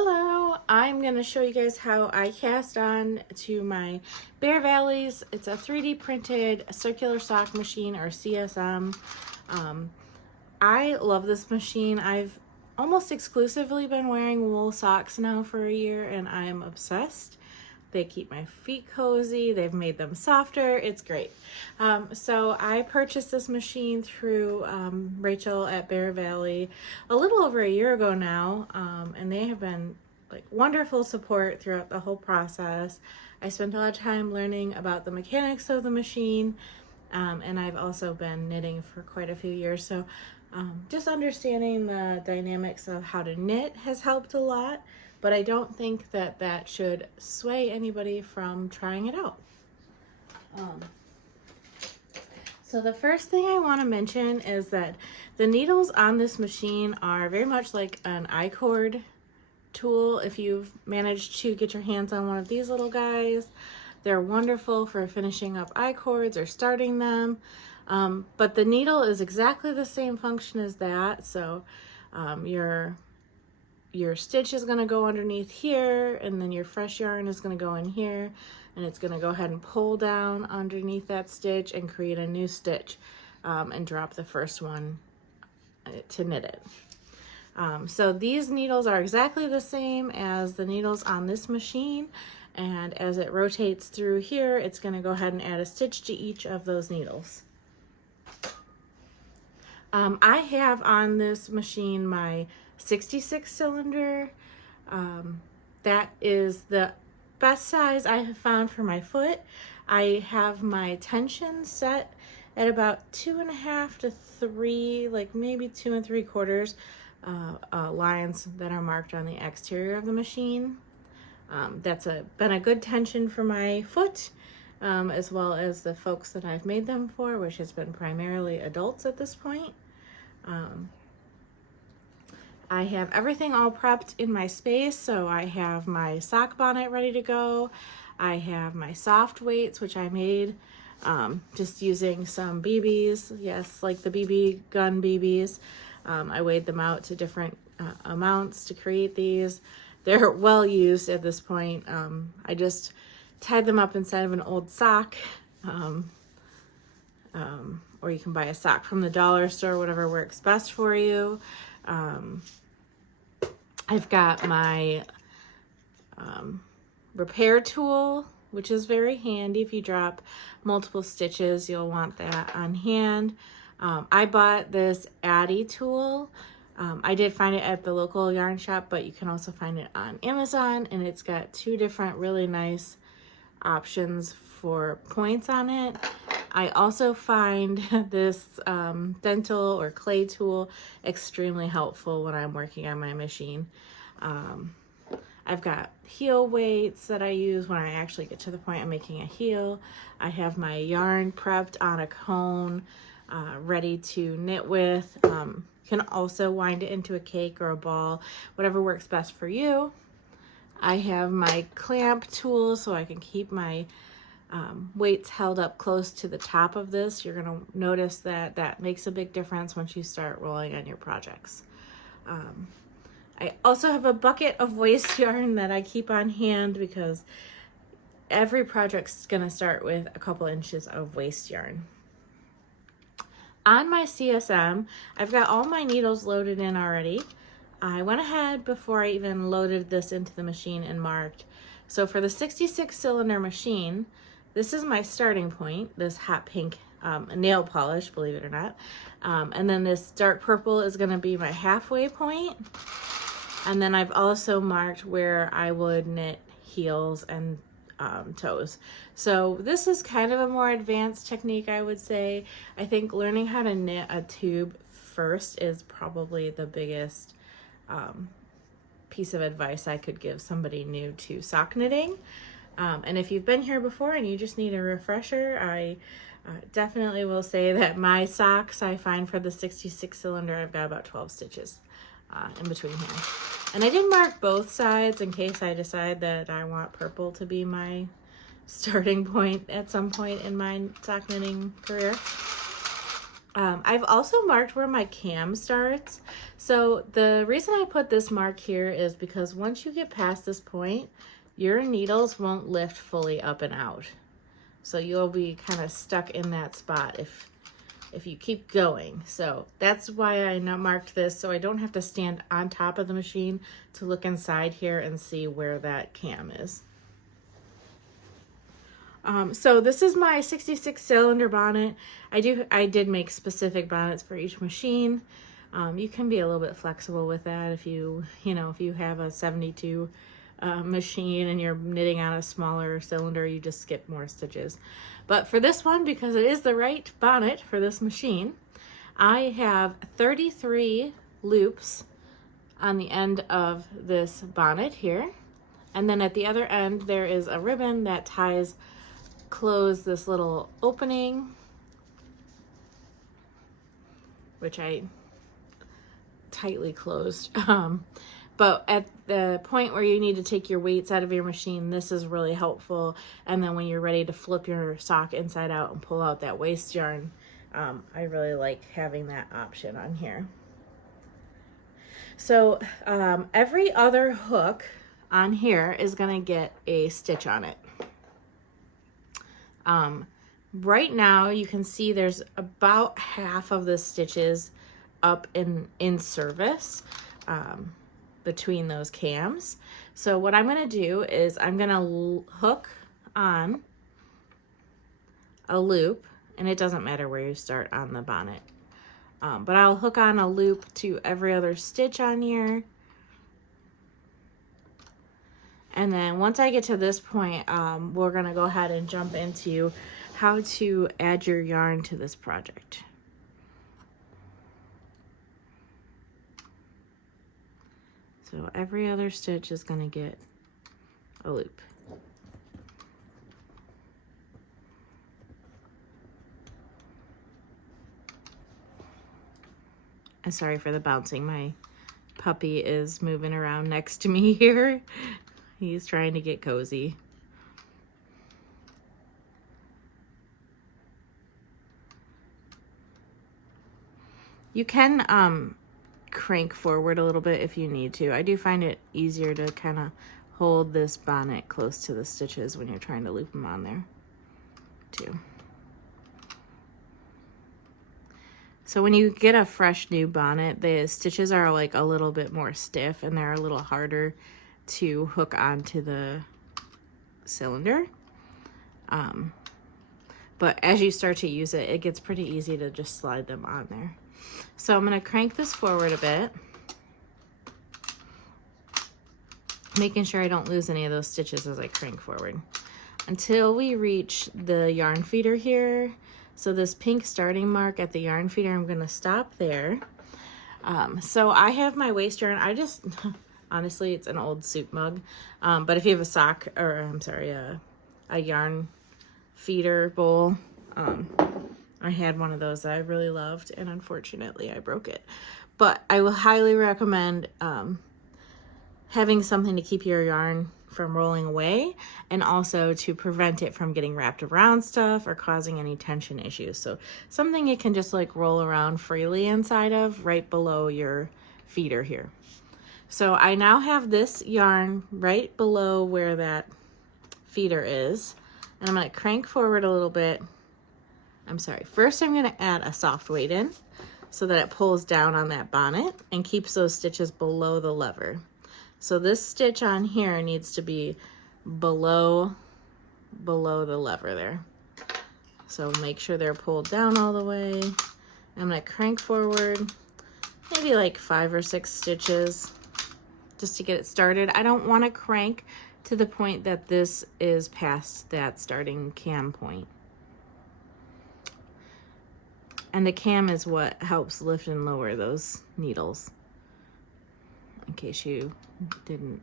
Hello, I'm going to show you guys how I cast on to my Bear Valleys. It's a 3D printed circular sock machine, or CSM. I love this machine. I've almost exclusively been wearing wool socks now for a year and I'm obsessed. They keep my feet cozy. They've made them softer. It's great. So I purchased this machine through Rachel at Bear Valley a little over a year ago now, and they have been like wonderful support throughout the whole process. I spent a lot of time learning about the mechanics of the machine, and I've also been knitting for quite a few years. So just understanding the dynamics of how to knit has helped a lot. But I don't think that that should sway anybody from trying it out. So the first thing I want to mention is that the needles on this machine are very much like an I-cord tool. If you've managed to get your hands on one of these little guys, they're wonderful for finishing up I-cords or starting them. But the needle is exactly the same function as that. So your stitch is going to go underneath here, and then your fresh yarn is going to go in here, and it's going to go ahead and pull down underneath that stitch and create a new stitch, and drop the first one to knit it. So these needles are exactly the same as the needles on this machine, and as it rotates through here, it's going to go ahead and add a stitch to each of those needles. I have on this machine my 66 cylinder. That is the best size I have found for my foot. I have my tension set at about 2.5 to 3, like maybe 2 3/4 lines that are marked on the exterior of the machine. That's been a good tension for my foot, as well as the folks that I've made them for, which has been primarily adults at this point. I have everything all prepped in my space, so I have my sock bonnet ready to go. I have my soft weights, which I made just using some BBs, yes, like the BB gun BBs. I weighed them out to different amounts to create these. They're well used at this point. I just tied them up inside of an old sock, or you can buy a sock from the dollar store, whatever works best for you. I've got my repair tool, which is very handy. If you drop multiple stitches, you'll want that on hand. I bought this Addy tool. I did find it at the local yarn shop, but you can also find it on Amazon, and it's got 2 different really nice options for points on it. I also find this dental or clay tool extremely helpful when I'm working on my machine. I've got heel weights that I use when I actually get to the point of making a heel. I have my yarn prepped on a cone, ready to knit with. You can also wind it into a cake or a ball, whatever works best for you. I have my clamp tool so I can keep my weights held up close to the top of this. You're going to notice that that makes a big difference once you start rolling on your projects. I also have a bucket of waste yarn that I keep on hand because every project's going to start with a couple inches of waste yarn. On my CSM, I've got all my needles loaded in already. I went ahead before I even loaded this into the machine and marked. So for the 66 cylinder machine, this is my starting point, this hot pink nail polish, believe it or not. And then this dark purple is going to be my halfway point. And then I've also marked where I would knit heels and toes. So this is kind of a more advanced technique, I would say. I think learning how to knit a tube first is probably the biggest piece of advice I could give somebody new to sock knitting. And if you've been here before and you just need a refresher, I definitely will say that my socks I find for the 66 cylinder, I've got about 12 stitches in between here. And I did mark both sides in case I decide that I want purple to be my starting point at some point in my sock knitting career. I've also marked where my cam starts. So the reason I put this mark here is because once you get past this point, your needles won't lift fully up and out. So you'll be kind of stuck in that spot if you keep going. So that's why I now marked this, so I don't have to stand on top of the machine to look inside here and see where that cam is. So this is my 66 cylinder bonnet. I did make specific bonnets for each machine. You can be a little bit flexible with that if you have a 72 machine and you're knitting on a smaller cylinder, you just skip more stitches. But for this one, because it is the right bonnet for this machine, I have 33 loops on the end of this bonnet here. And then at the other end, there is a ribbon that close this little opening, which I tightly closed. But at the point where you need to take your weights out of your machine, this is really helpful. And then when you're ready to flip your sock inside out and pull out that waste yarn, I really like having that option on here. So every other hook on here is gonna get a stitch on it. Right now you can see there's about half of the stitches up in service between those cams. So what I'm going to do is I'm going to hook on a loop, and it doesn't matter where you start on the bonnet, but I'll hook on a loop to every other stitch on here. And then once I get to this point, we're going to go ahead and jump into how to add your yarn to this project. So every other stitch is going to get a loop. I'm sorry for the bouncing. My puppy is moving around next to me here. He's trying to get cozy. You can crank forward a little bit if you need to. I do find it easier to kind of hold this bonnet close to the stitches when you're trying to loop them on there too. So when you get a fresh new bonnet, the stitches are like a little bit more stiff and they're a little harder to hook onto the cylinder. But as you start to use it, it gets pretty easy to just slide them on there. So I'm going to crank this forward a bit, making sure I don't lose any of those stitches as I crank forward until we reach the yarn feeder here. So this pink starting mark at the yarn feeder, I'm going to stop there. So I have my waste yarn. I just, honestly, it's an old soup mug. But if you have a sock, or I'm sorry, a yarn feeder bowl, I had one of those that I really loved, and unfortunately I broke it. But I will highly recommend having something to keep your yarn from rolling away, and also to prevent it from getting wrapped around stuff or causing any tension issues. So something you can just like roll around freely inside of, right below your feeder here. So I now have this yarn right below where that feeder is, and I'm going to crank forward a little bit. I'm sorry, first I'm going to add a soft weight in so that it pulls down on that bonnet and keeps those stitches below the lever. So this stitch on here needs to be below the lever there. So make sure they're pulled down all the way. I'm going to crank forward maybe like 5 or 6 stitches just to get it started. I don't want to crank to the point that this is past that starting cam point. And the cam is what helps lift and lower those needles, in case you didn't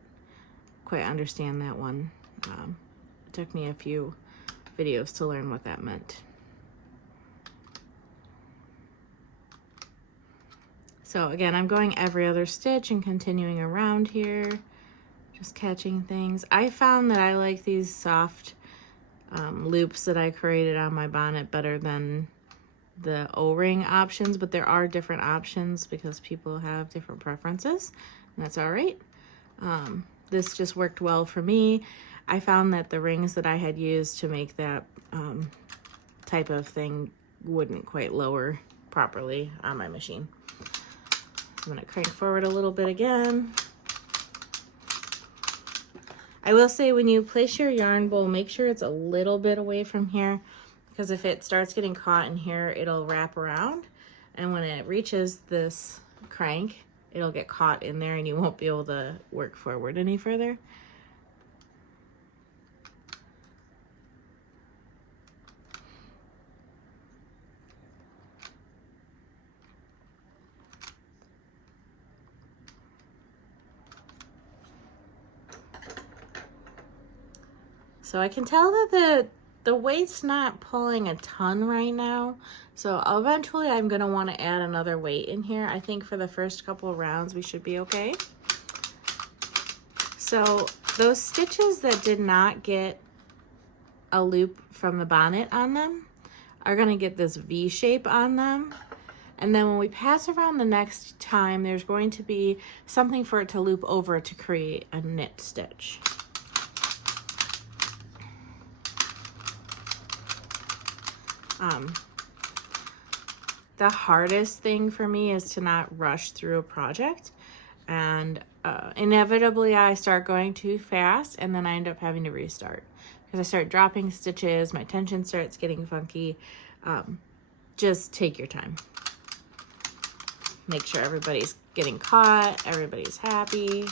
quite understand that one. It took me a few videos to learn what that meant. So again, I'm going every other stitch and continuing around here, just catching things. I found that I like these soft loops that I created on my bonnet better than the O-ring options, but there are different options because people have different preferences, and that's all right. This just worked well for me. I found that the rings that I had used to make that type of thing wouldn't quite lower properly on my machine. I'm going to crank forward a little bit again. I will say when you place your yarn bowl, make sure it's a little bit away from here, because if it starts getting caught in here, it'll wrap around, and when it reaches this crank, it'll get caught in there and you won't be able to work forward any further. So I can tell that the weight's not pulling a ton right now. So eventually I'm gonna wanna add another weight in here. I think for the first couple of rounds, we should be okay. So those stitches that did not get a loop from the bonnet on them are gonna get this V shape on them. And then when we pass around the next time, there's going to be something for it to loop over to create a knit stitch. The hardest thing for me is to not rush through a project, and inevitably I start going too fast and then I end up having to restart because I start dropping stitches, my tension starts getting funky. Just take your time. Make sure everybody's getting caught, everybody's happy.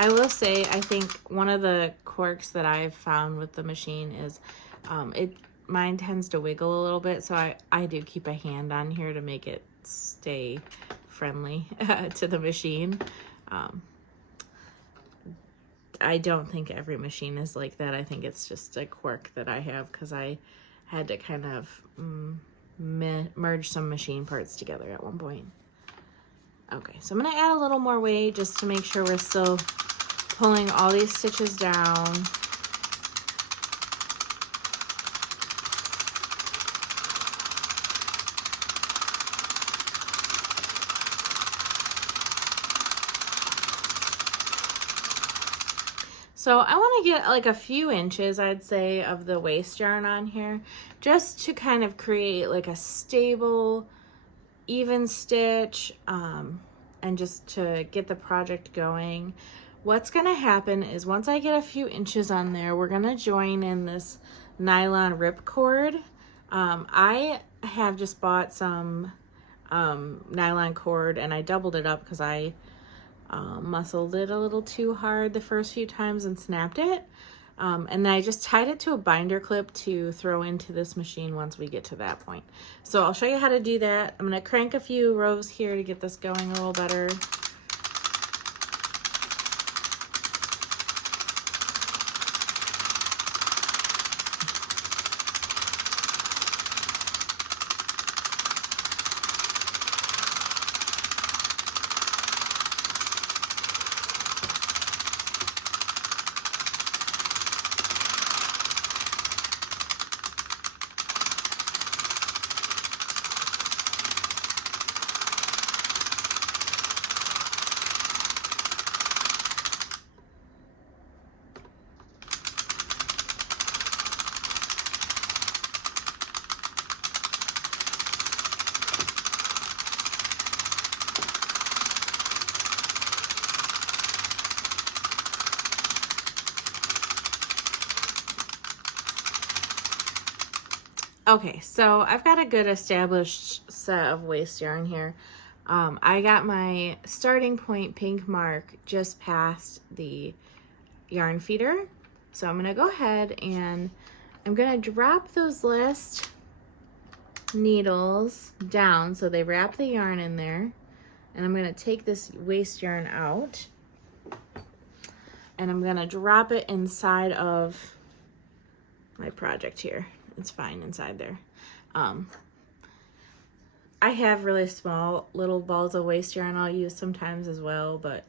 I will say, I think one of the quirks that I've found with the machine is mine tends to wiggle a little bit, so I do keep a hand on here to make it stay friendly to the machine. I don't think every machine is like that. I think it's just a quirk that I have because I had to kind of merge some machine parts together at one point. Okay, so I'm going to add a little more weight just to make sure we're still pulling all these stitches down. So I want to get like a few inches, I'd say, of the waste yarn on here, just to kind of create like a stable, even stitch, and just to get the project going. What's gonna happen is once I get a few inches on there, we're gonna join in this nylon ripcord. I have just bought some nylon cord and I doubled it up because I muscled it a little too hard the first few times and snapped it. And then I just tied it to a binder clip to throw into this machine once we get to that point. So I'll show you how to do that. I'm gonna crank a few rows here to get this going a little better. Okay, so I've got a good established set of waste yarn here. I got my starting point pink mark just past the yarn feeder. So I'm gonna go ahead and I'm gonna drop those last needles down so they wrap the yarn in there. And I'm gonna take this waste yarn out and I'm gonna drop it inside of my project here. It's fine inside there. I have really small little balls of waste yarn I'll use sometimes as well, but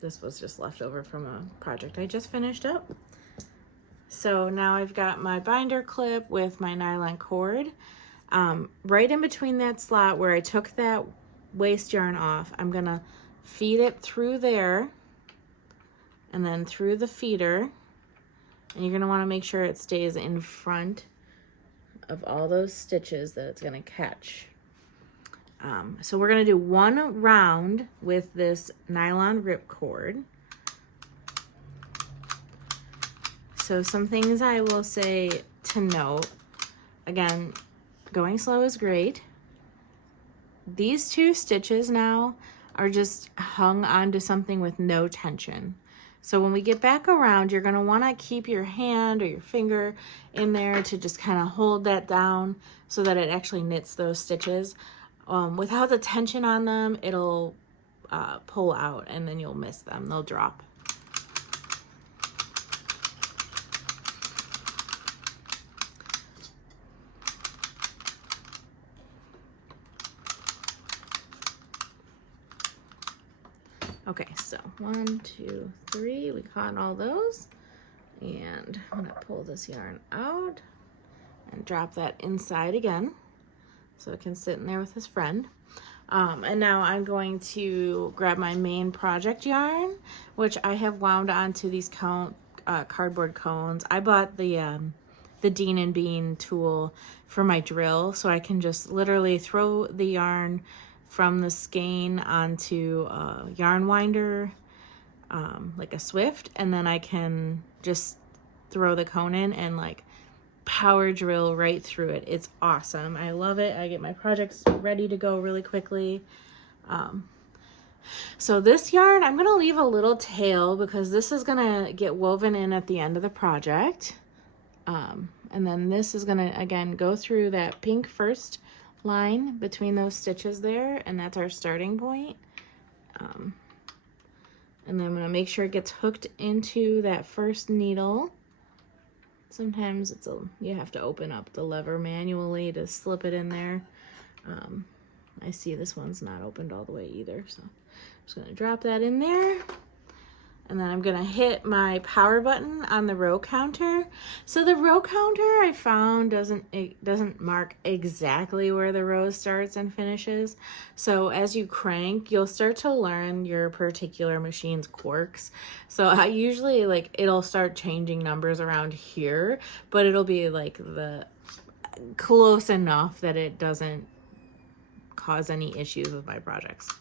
This was just left over from a project I just finished up. So now I've got my binder clip with my nylon cord. Right in between that slot where I took that waste yarn off, I'm gonna feed it through there and then through the feeder. And you're gonna wanna make sure it stays in front of all those stitches that it's gonna catch. So we're gonna do one round with this nylon rip cord. So some things I will say to note, again, going slow is great. These 2 stitches now are just hung onto something with no tension. So when we get back around, you're gonna wanna keep your hand or your finger in there to just kind of hold that down so that it actually knits those stitches. Without the tension on them, it'll pull out and then you'll miss them, they'll drop. Okay, so 1, 2, 3, we caught all those. And I'm gonna pull this yarn out and drop that inside again so it can sit in there with his friend. And now I'm going to grab my main project yarn, which I have wound onto these cardboard cones. I bought the Dean & Bean tool for my drill, so I can just literally throw the yarn from the skein onto a yarn winder, like a Swift, and then I can just throw the cone in and like power drill right through it. It's awesome. I love it. I get my projects ready to go really quickly. So this yarn, I'm gonna leave a little tail because this is gonna get woven in at the end of the project. And then this is gonna, again, go through that pink first line between those stitches there, and that's our starting point. And then I'm gonna make sure it gets hooked into that first needle. Sometimes you have to open up the lever manually to slip it in there. I see this one's not opened all the way either, so I'm just gonna drop that in there. And then I'm gonna hit my power button on the row counter. So the row counter I found doesn't mark exactly where the row starts and finishes. So as you crank, you'll start to learn your particular machine's quirks. So I usually it'll start changing numbers around here, but it'll be like the close enough that it doesn't cause any issues with my projects.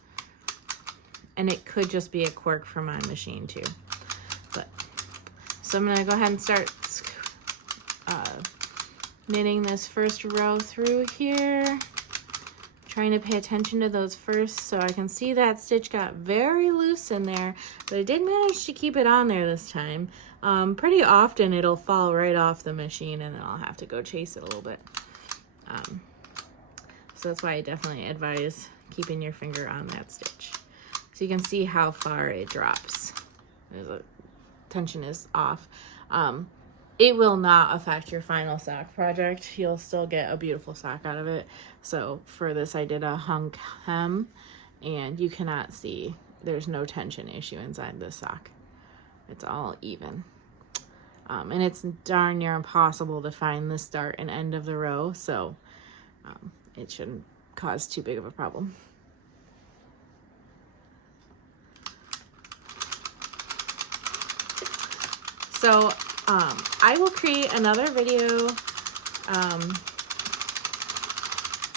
And it could just be a quirk for my machine too. So I'm gonna go ahead and start knitting this first row through here. Trying to pay attention to those first, so I can see that stitch got very loose in there, but I did manage to keep it on there this time. Pretty often it'll fall right off the machine and then I'll have to go chase it a little bit. So that's why I definitely advise keeping your finger on that stitch. So you can see how far it drops. The tension is off. It will not affect your final sock project. You'll still get a beautiful sock out of it. So for this, I did a hung hem, and you cannot see, there's no tension issue inside this sock. It's all even. And it's darn near impossible to find the start and end of the row, so it shouldn't cause too big of a problem. So I will create another video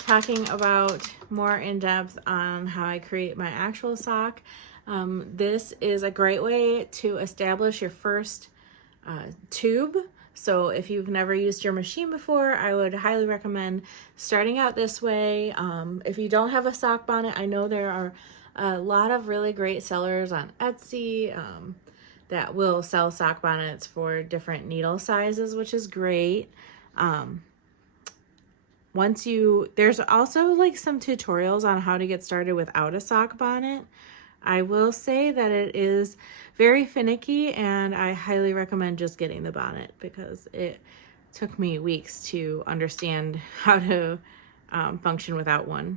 talking about more in depth on how I create my actual sock. This is a great way to establish your first tube. So if you've never used your machine before, I would highly recommend starting out this way. If you don't have a sock bonnet, I know there are a lot of really great sellers on Etsy that will sell sock bonnets for different needle sizes, which is great. There's also some tutorials on how to get started without a sock bonnet. I will say that it is very finicky, and I highly recommend just getting the bonnet because it took me weeks to understand how to function without one.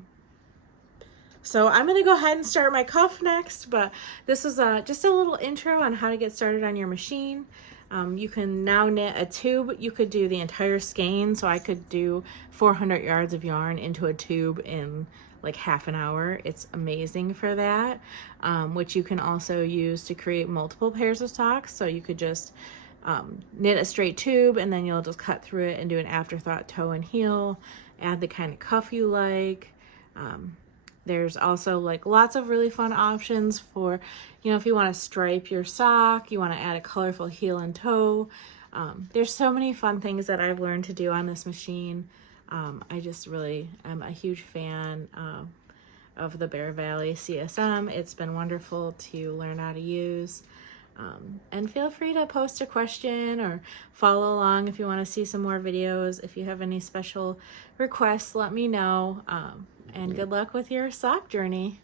So I'm going to go ahead and start my cuff next, but this is just a little intro on how to get started on your machine. You can now knit a tube. You could do the entire skein, so I could do 400 yards of yarn into a tube in like half an hour. It's amazing for that, which you can also use to create multiple pairs of socks. So you could just knit a straight tube, and then you'll just cut through it and do an afterthought toe and heel, add the kind of cuff you like. There's also like lots of really fun options for, if you want to stripe your sock, you want to add a colorful heel and toe. There's so many fun things that I've learned to do on this machine. I just really am a huge fan of the Bear Valley CSM. It's been wonderful to learn how to use. And feel free to post a question or follow along if you want to see some more videos. If you have any special requests, let me know. And good luck with your sock journey.